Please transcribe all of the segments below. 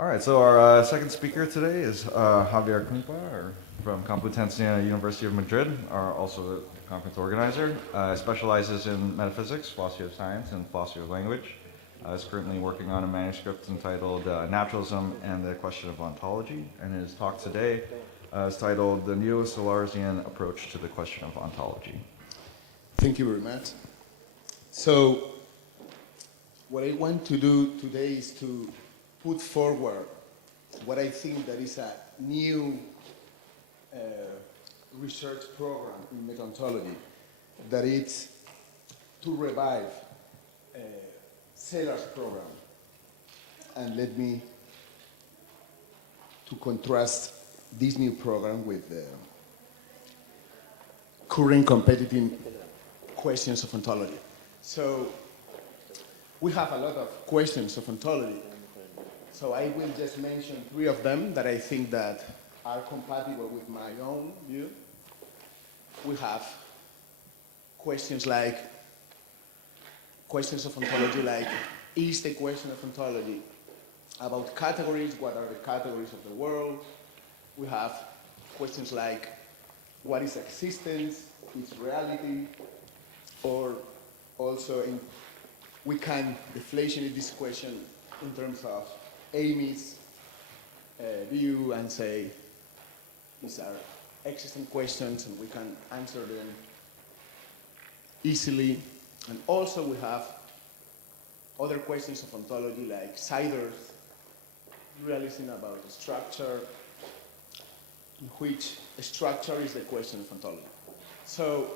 All right, so our second speaker today is Javier Cumpa from Complutense University of Madrid, also the conference organizer. Specializes in metaphysics, philosophy of science, and philosophy of language. Is currently working on a manuscript entitled Naturalism and the Question of Ontology, and his talk today is titled The Neo-Sellarsian Approach to the Question of Ontology. Thank you very much. So, what I want to do today is to put forward what I think that is a new research program in methodology, that it's to revive Sellar's program. And let me to contrast this new program with the current competitive questions of ontology. So we have a lot of questions of ontology. So I will just mention 3 of them that I think that are compatible with my own view. We have questions of ontology like, is the question of ontology about categories? What are the categories of the world? We have questions like, what is existence? Is reality? Or also, we can deflationate this question in terms of Amy's view and say, these are existent questions and we can answer them easily. And also we have other questions of ontology like Sider's realism about the structure, in which structure is the question of ontology. So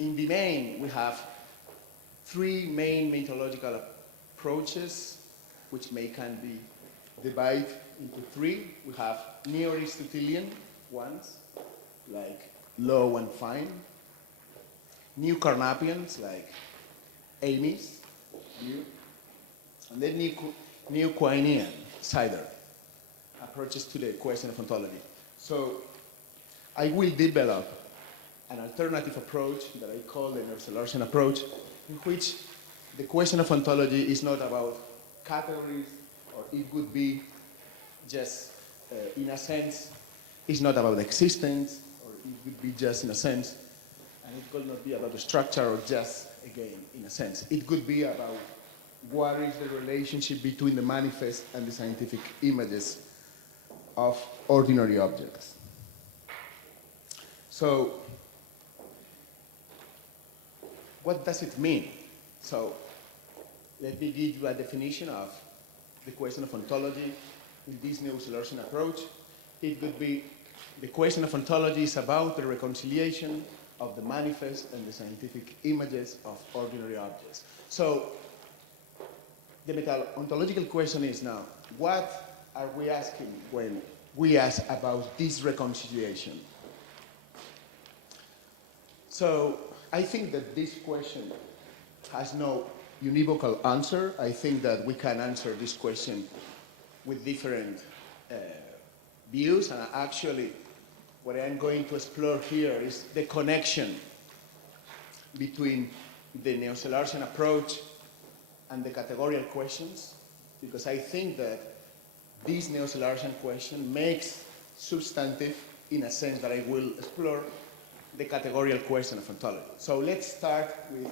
in the main, we have 3 main methodological approaches, which can be divided into 3. We have Neo-Aristotelian ones, like low and fine. New Carnapians, like Amy's view. And then New Quinian, Sider, approaches to the question of ontology. So I will develop an alternative approach that I call the Neo-Sellarsian approach, in which the question of ontology is not about categories, or it could be just, in a sense, it's not about existence, or it could be just in a sense, and it could not be about the structure, or just, again, in a sense. It could be about what is the relationship between the manifest and the scientific images of ordinary objects. So, what does it mean? So, let me give you a definition of the question of ontology in this Neo-Sellarsian approach. It could be, the question of ontology is about the reconciliation of the manifest and the scientific images of ordinary objects. So, the ontological question is now, what are we asking when we ask about this reconciliation? So, I think that this question has no univocal answer. I think that we can answer this question with different views, and actually what I'm going to explore here is the connection between the Neo-Sellarsian approach and the categorical questions, because I think that this Neo-Sellarsian question makes substantive, in a sense that I will explore, the categorical question of ontology. So let's start with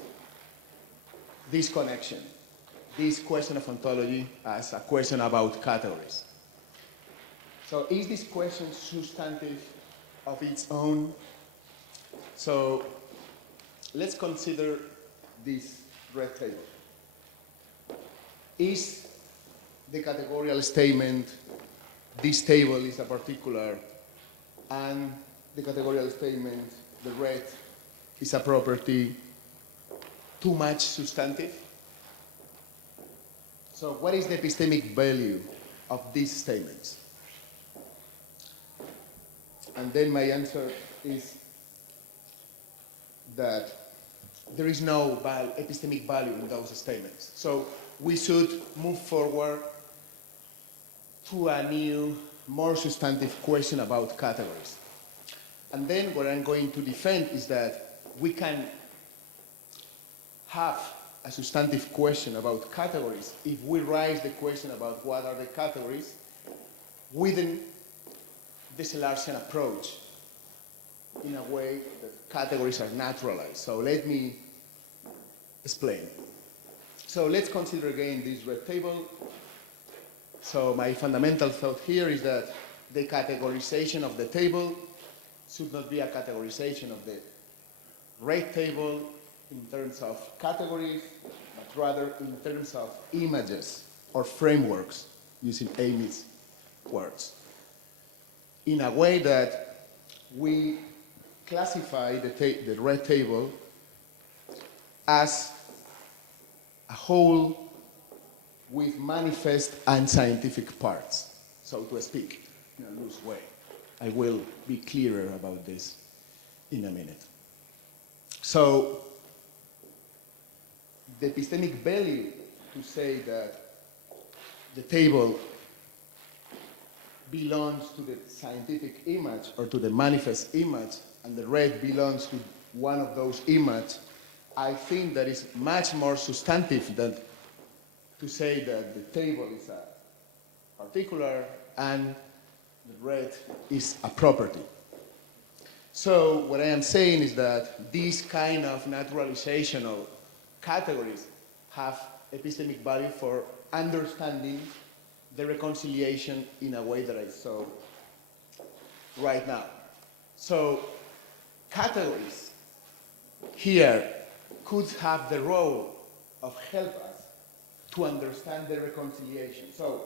this connection, this question of ontology as a question about categories. So is this question substantive of its own? So let's consider this red table. Is the categorical statement, this table is a particular, and the categorical statement, the red, is a property, too much substantive? So what is the epistemic value of these statements? And then my answer is that there is no epistemic value in those statements. So we should move forward to a new, more substantive question about categories. And then what I'm going to defend is that we can have a substantive question about categories if we raise the question about what are the categories within the Sellarsian approach in a way that categories are naturalized. So let me explain. So let's consider again this red table. So my fundamental thought here is that the categorization of the table should not be a categorization of the red table in terms of categories, but rather in terms of images or frameworks, using Amy's words, in a way that we classify the red table as a whole with manifest and scientific parts, so to speak, in a loose way. I will be clearer about this in a minute. So, the epistemic value to say that the table belongs to the scientific image or to the manifest image, and the red belongs to one of those images, I think that is much more substantive than to say that the table is a particular and the red is a property. So what I am saying is that these kind of naturalizational categories have epistemic value for understanding the reconciliation in a way that I saw right now. So categories here could have the role of help us to understand the reconciliation. So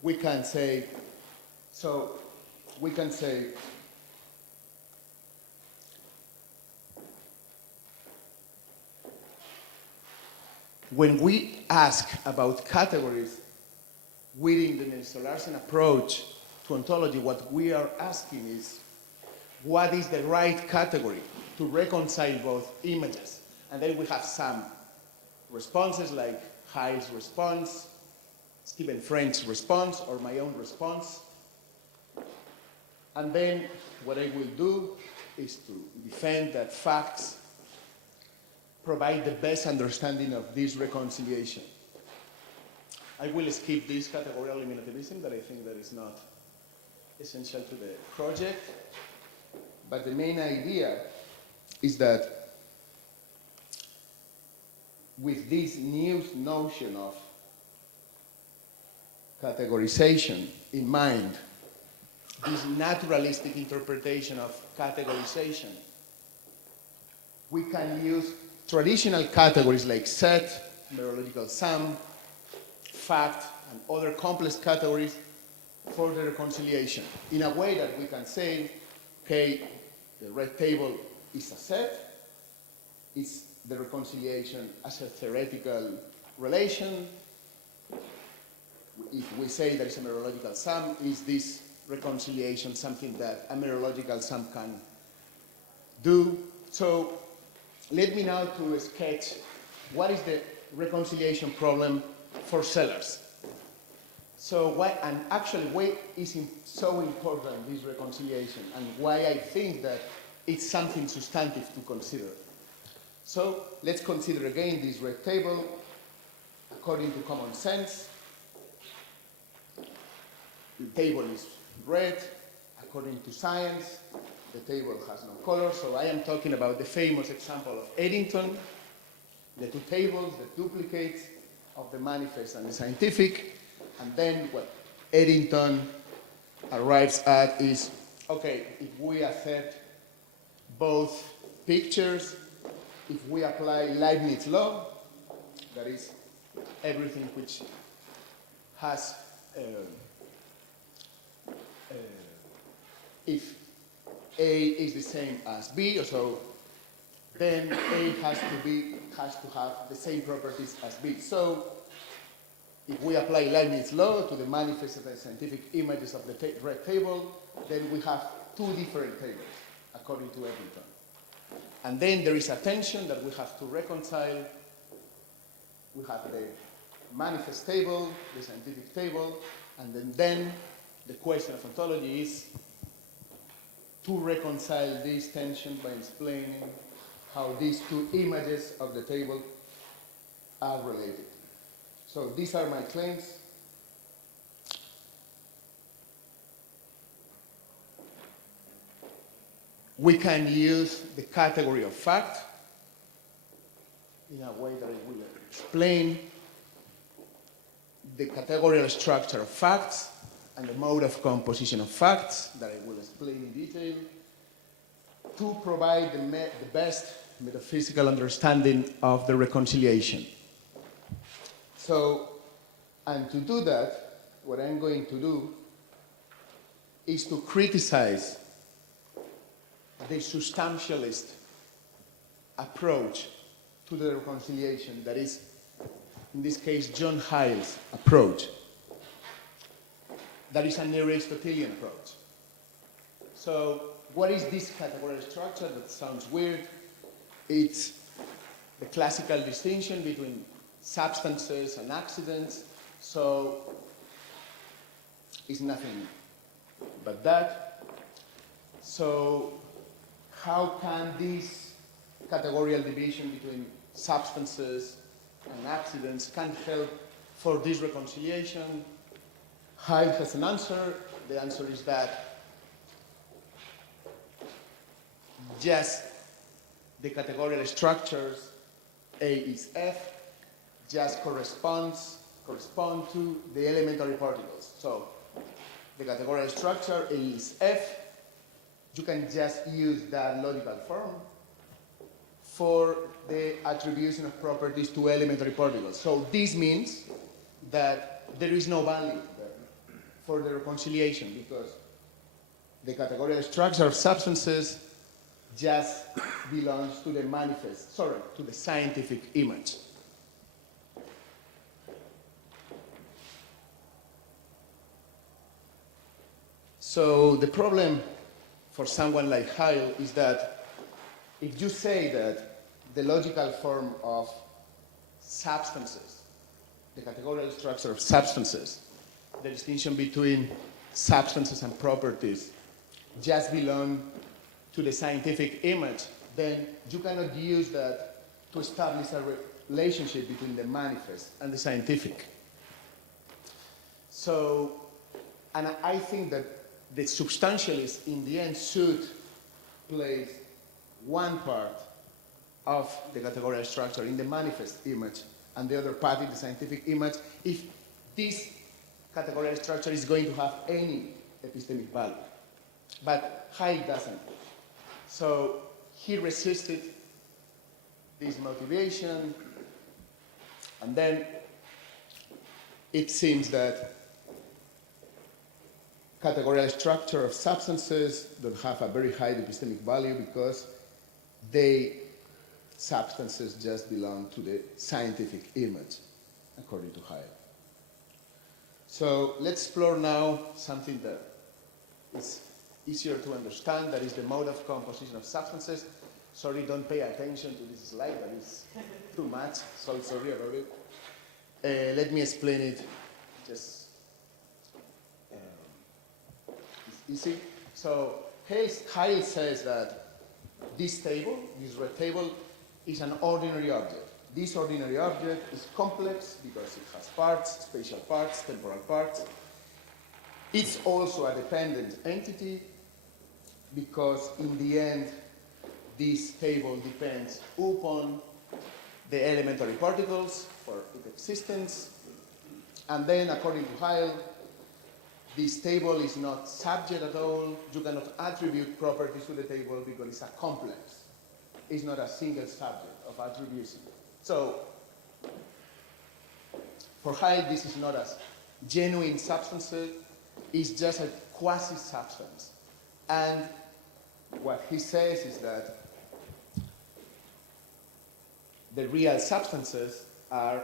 we can say when we ask about categories within the Neo-Sellarsian approach to ontology, what we are asking is, what is the right category to reconcile both images? And then we have some responses like Hyle's response, Stephen Frank's response, or my own response. And then what I will do is to defend that facts provide the best understanding of this reconciliation. I will skip this categorical eliminativism that I think that is not essential to the project. But the main idea is that with this new notion of categorization in mind, this naturalistic interpretation of categorization, we can use traditional categories like set, merological sum, fact, and other complex categories for the reconciliation in a way that we can say, okay, the red table is a set, it's the reconciliation as a theoretical relation. If we say there is a merological sum, is this reconciliation something that a merological sum can do? So let me now to sketch what is the reconciliation problem for sellers. So why, and actually why is it so important, this reconciliation, and why I think that it's something substantive to consider. So let's consider again this red table according to common sense. The table is red. According to science, the table has no color. So I am talking about the famous example of Eddington, the two tables, the duplicates of the manifest and the scientific. And then what Eddington arrives at is, okay, if we accept both pictures, if we apply Leibniz law, that is everything which has, if A is the same as B, so then A has to have the same properties as B. So if we apply Leibniz law to the manifest and scientific images of the red table, then we have two different tables, according to Eddington. And then there is a tension that we have to reconcile. We have the manifest table, the scientific table, and then the question of ontology is to reconcile this tension by explaining how these two images of the table are related. So these are my claims. We can use the category of fact in a way that I will explain the categorical structure of facts and the mode of composition of facts that I will explain in detail to provide the best metaphysical understanding of the reconciliation. So, and to do that, what I'm going to do is to criticize the substantialist approach to the reconciliation, that is, in this case, John Hyle's approach. That is a Neo-Aristotelian approach. So, what is this categorical structure? That sounds weird. It's the classical distinction between substances and accidents. So, it's nothing but that. So, how can this categorical division between substances and accidents can help for this reconciliation? Hyle has an answer. The answer is that just the categorical structures A is F just correspond to the elementary particles. So the categorical structure A is F. You can just use that logical form for the attribution of properties to elementary particles. So this means that there is no value for the reconciliation because the categorical structure of substances just belongs to the manifest, to the scientific image. So the problem for someone like Hyle is that if you say that the logical form of substances, the categorical structure of substances, the distinction between substances and properties just belong to the scientific image, then you cannot use that to establish a relationship between the manifest and the scientific. So, and I think that the substantialists in the end should place one part of the categorical structure in the manifest image and the other part in the scientific image if this categorical structure is going to have any epistemic value. But Hyle doesn't. So he resisted this motivation, and then it seems that categorical structure of substances don't have a very high epistemic value because substances just belong to the scientific image, according to Hyle. So let's explore now something that is easier to understand, that is the mode of composition of substances. Sorry, don't pay attention to this slide, but it's too much, so sorry about it. Let me explain it just it's easy. So Hyle says that this table, this red table, is an ordinary object. This ordinary object is complex because it has parts, spatial parts, temporal parts. It's also a dependent entity because in the end, this table depends upon the elementary particles for its existence. And then, according to Hyle, this table is not subject at all. You cannot attribute properties to the table because it's a complex. It's not a single subject of attribution. So, for Hyle, this is not a genuine substance. It's just a quasi-substance. And what he says is that the real substances are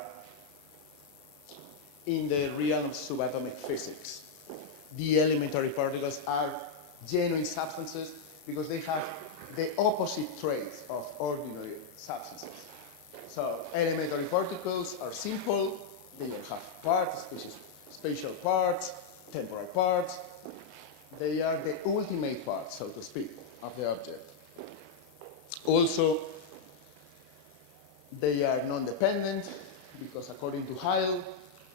in the realm of subatomic physics. The elementary particles are genuine substances because they have the opposite traits of ordinary substances. So elementary particles are simple, they don't have parts, spatial parts, temporal parts. They are the ultimate parts, so to speak, of the object. Also, they are non-dependent because according to Heil,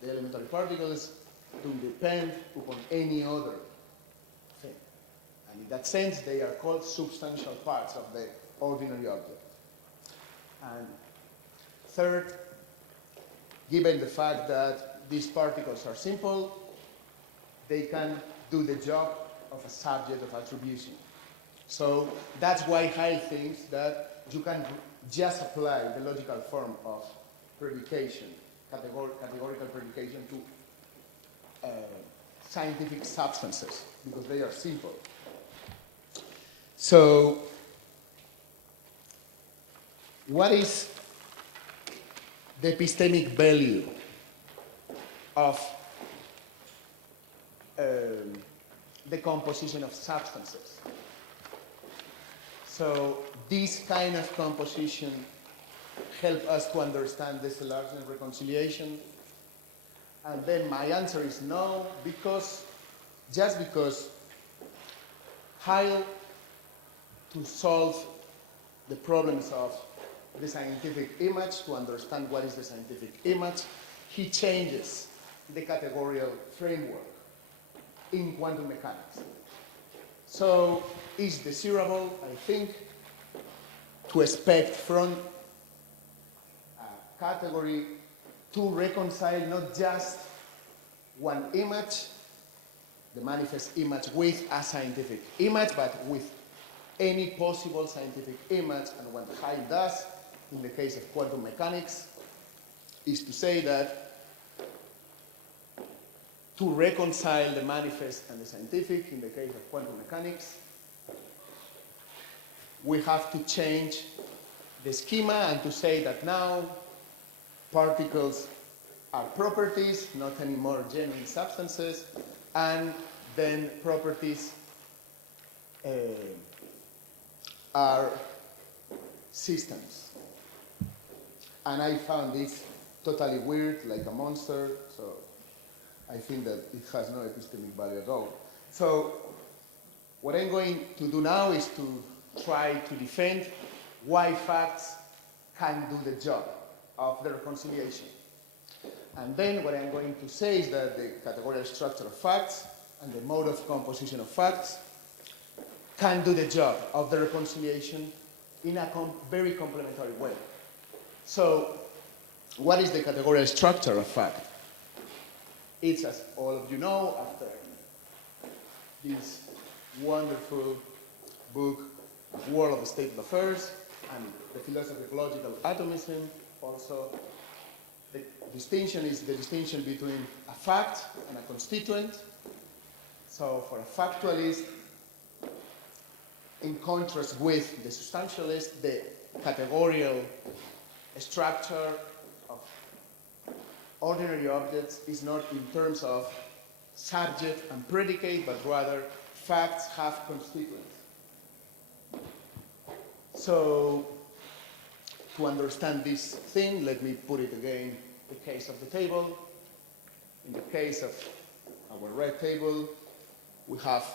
the elementary particles don't depend upon any other thing. And in that sense, they are called substantial parts of the ordinary object. And third, given the fact that these particles are simple, they can do the job of a subject of attribution. So that's why Heil thinks that you can just apply the logical form of predication, categorical predication to scientific substances, because they are simple. So what is the epistemic value of the composition of substances? So this kind of composition help us to understand the Solarian reconciliation. And then my answer is no, just because Heil, to solve the problems of the scientific image, to understand what is the scientific image, he changes the categorical framework in quantum mechanics. So it's desirable, I think, to expect from a category to reconcile not just one image, the manifest image, with a scientific image, but with any possible scientific image. And what Heil does in the case of quantum mechanics is to say that to reconcile the manifest and the scientific in the case of quantum mechanics, we have to change the schema and to say that now particles are properties, not anymore genuine substances, and then properties are systems. And I found this totally weird, like a monster, so I think that it has no epistemic value at all. So what I'm going to do now is to try to defend why facts can do the job of the reconciliation. And then what I'm going to say is that the categorical structure of facts and the mode of composition of facts can do the job of the reconciliation in a very complementary way. So what is the categorical structure of fact? It's, as all of you know, after this wonderful book, World of State Affairs, and the philosophy of logical atomism, also the distinction is the distinction between a fact and a constituent. So for a factualist, in contrast with the substantialist, the categorical structure of ordinary objects is not in terms of subject and predicate, but rather facts have constituents. So to understand this thing, let me put it again, the case of the table. In the case of our red table, we have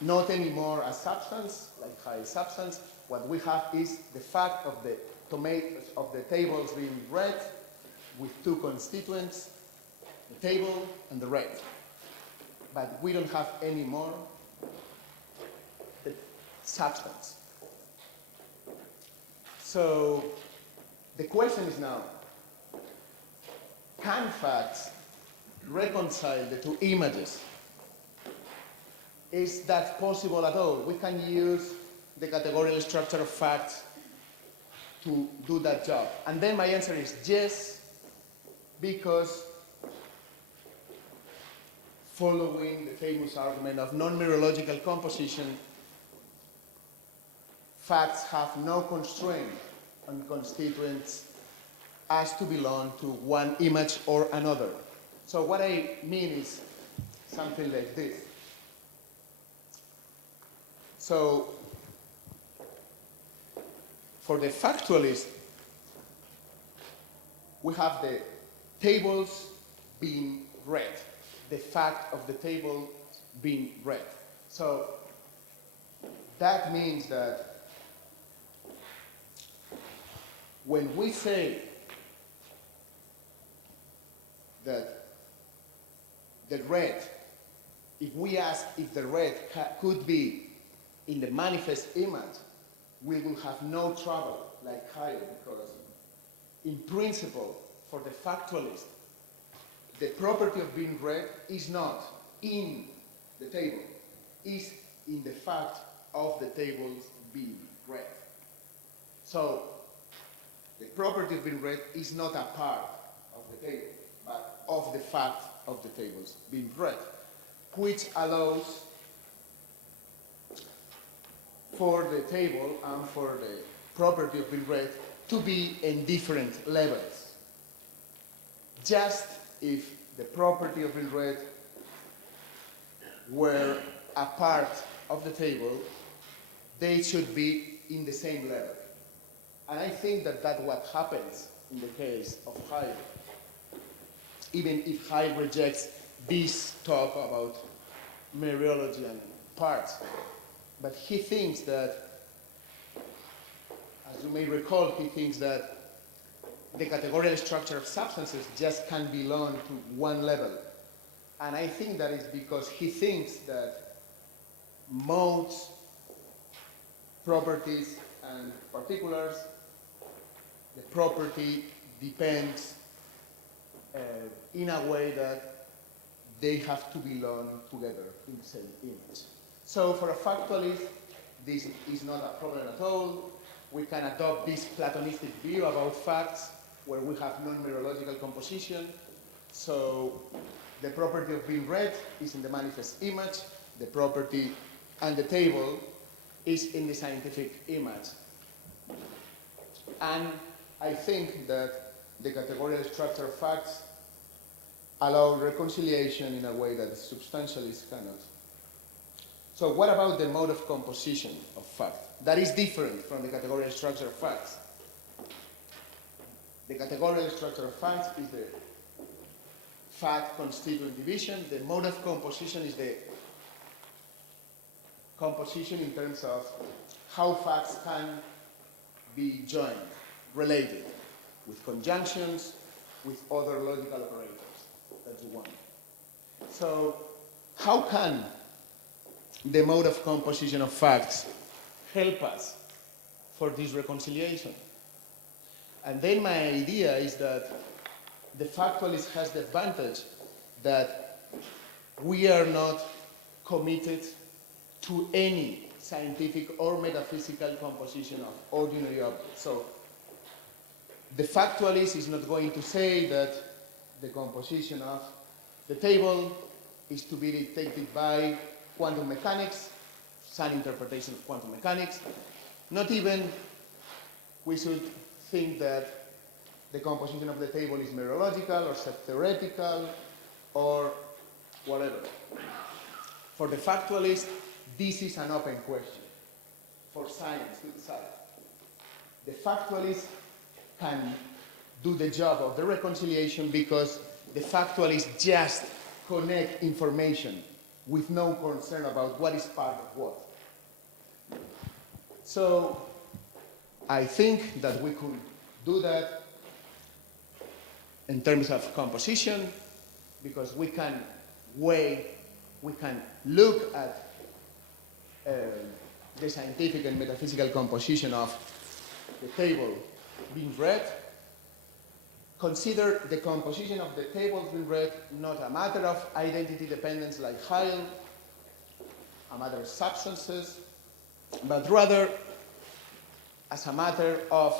not anymore a substance, like high substance. What we have is the fact of the tomatoes of the tables being red with two constituents, the table and the red. But we don't have anymore the substance. So the question is now, can facts reconcile the two images? Is that possible at all? We can use the categorical structure of facts to do that job. And then my answer is yes, because following the famous argument of non-mereological composition, facts have no constraint on constituents as to belong to one image or another. So what I mean is something like this. So for the factualist, we have the tables being read, the fact of the table being read. So that means that when we say that the red, if we ask if the red could be in the manifest image, we will have no trouble like Kyle, because in principle, for the factualist, the property of being red is not in the table, is in the fact of the tables being red. So the property of being red is not a part of the table, but of the fact of the tables being red, which allows for the table and for the property of being red to be in different levels. Just if the property of being red were a part of the table, they should be in the same level. And I think that that's what happens in the case of Hyde. Even if Hyde rejects this talk about mereology and parts, but he thinks that, as you may recall, he thinks that the categorical structure of substances just can belong to one level. And I think that is because he thinks that modes, properties, and particulars, the property depends in a way that they have to belong together in the same image. So for a factualist, this is not a problem at all. We can adopt this Platonistic view about facts where we have non-mereological composition. So the property of being red is in the manifest image. The property and the table is in the scientific image. And I think that the categorical structure of facts allow reconciliation in a way that the substantialists cannot. So what about the mode of composition of fact? That is different from the categorical structure of facts. The categorical structure of facts is the fact constituent division. The mode of composition is the composition in terms of how facts can be joined, related, with conjunctions, with other logical operators that you want. So how can the mode of composition of facts help us for this reconciliation? And then my idea is that the factualist has the advantage that we are not committed to any scientific or metaphysical composition of ordinary objects. So the factualist is not going to say that the composition of the table is to be dictated by quantum mechanics, some interpretation of quantum mechanics. Not even we should think that the composition of the table is mereological or set-theoretical or whatever. For the factualist, this is an open question for science to decide. The factualist can do the job of the reconciliation because the factualist just connect information with no concern about what is part of what. So I think that we could do that in terms of composition because we can look at the scientific and metaphysical composition of the table being read. Consider the composition of the table being read not a matter of identity dependence like Heil, a matter of substances, but rather as a matter of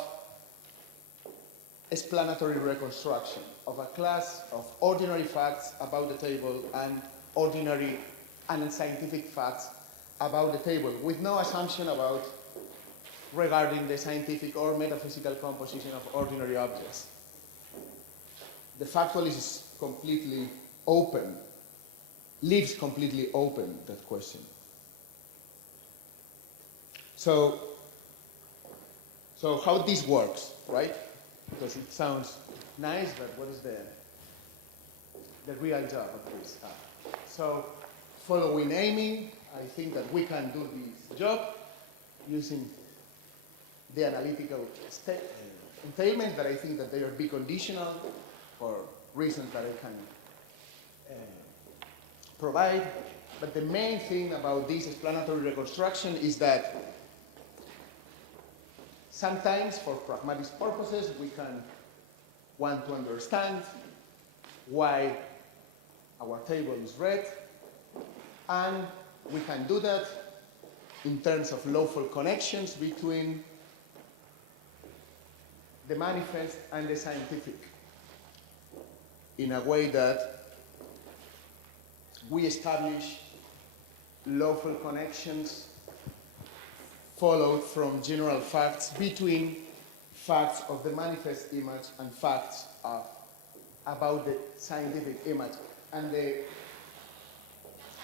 explanatory reconstruction of a class of ordinary facts about the table and ordinary and scientific facts about the table, with no assumption about regarding the scientific or metaphysical composition of ordinary objects. The factualist is completely open, leaves completely open that question. So how this works, right? Because it sounds nice, but what is the real job of this? So following Amy, I think that we can do this job using the analytical entailments, but I think that they are biconditional for reasons that I can provide. But the main thing about this explanatory reconstruction is that sometimes, for pragmatic purposes, we can want to understand why our table is red, and we can do that in terms of lawful connections between the manifest and the scientific, in a way that we establish lawful connections followed from general facts between facts of the manifest image and facts about the scientific image. And the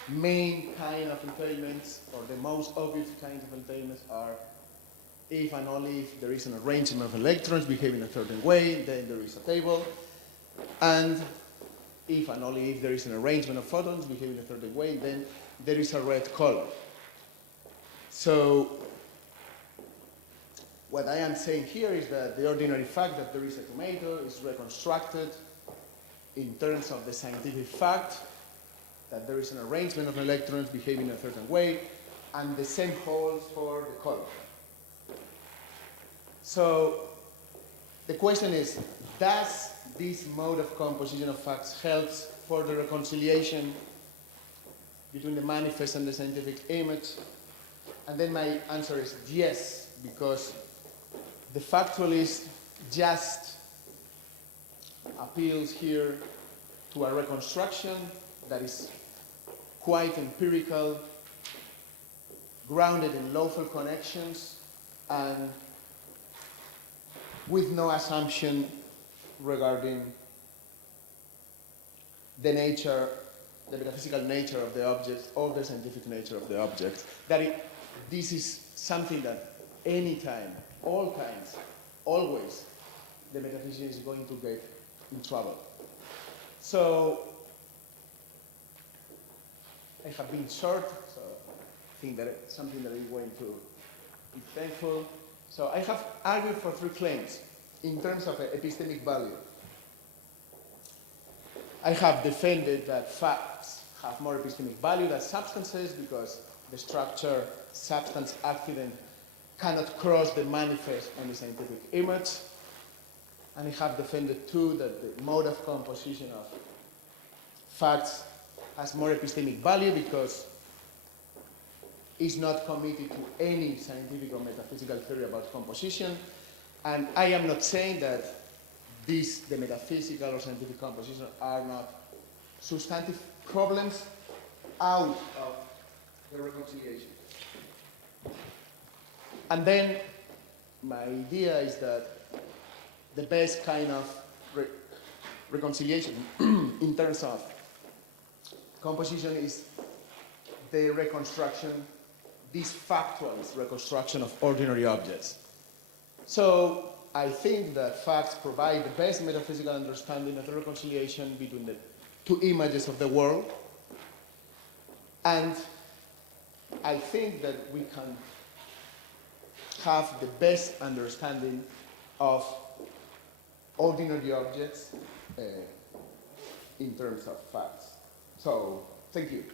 main kind of entailments, or the most obvious kinds of entailments, are if and only if there is an arrangement of electrons behaving a certain way, then there is a table. And if and only if there is an arrangement of photons behaving a certain way, then there is a red color. So what I am saying here is that the ordinary fact that there is a tomato is reconstructed in terms of the scientific fact that there is an arrangement of electrons behaving a certain way, and the same holds for the color. So the question is, does this mode of composition of facts help for the reconciliation between the manifest and the scientific image? And then my answer is yes, because the factualist just appeals here to a reconstruction that is quite empirical, grounded in lawful connections, and with no assumption regarding the nature, the metaphysical nature of the object or the scientific nature of the object. This is something that anytime, all times, always, the metaphysician is going to get in trouble. So I have been short, so I think that it's something that I'm going to be thankful. So I have argued for three claims in terms of epistemic value. I have defended that facts have more epistemic value than substances because the structure, substance, accident cannot cross the manifest and the scientific image. And I have defended too that the mode of composition of facts has more epistemic value because it's not committed to any scientific or metaphysical theory about composition. And I am not saying that the metaphysical or scientific composition are not substantive problems out of the reconciliation. And then my idea is that the best kind of reconciliation in terms of composition is the reconstruction, this factualist reconstruction of ordinary objects. So I think that facts provide the best metaphysical understanding of the reconciliation between the two images of the world. And I think that we can have the best understanding of ordinary objects in terms of facts. So, thank you.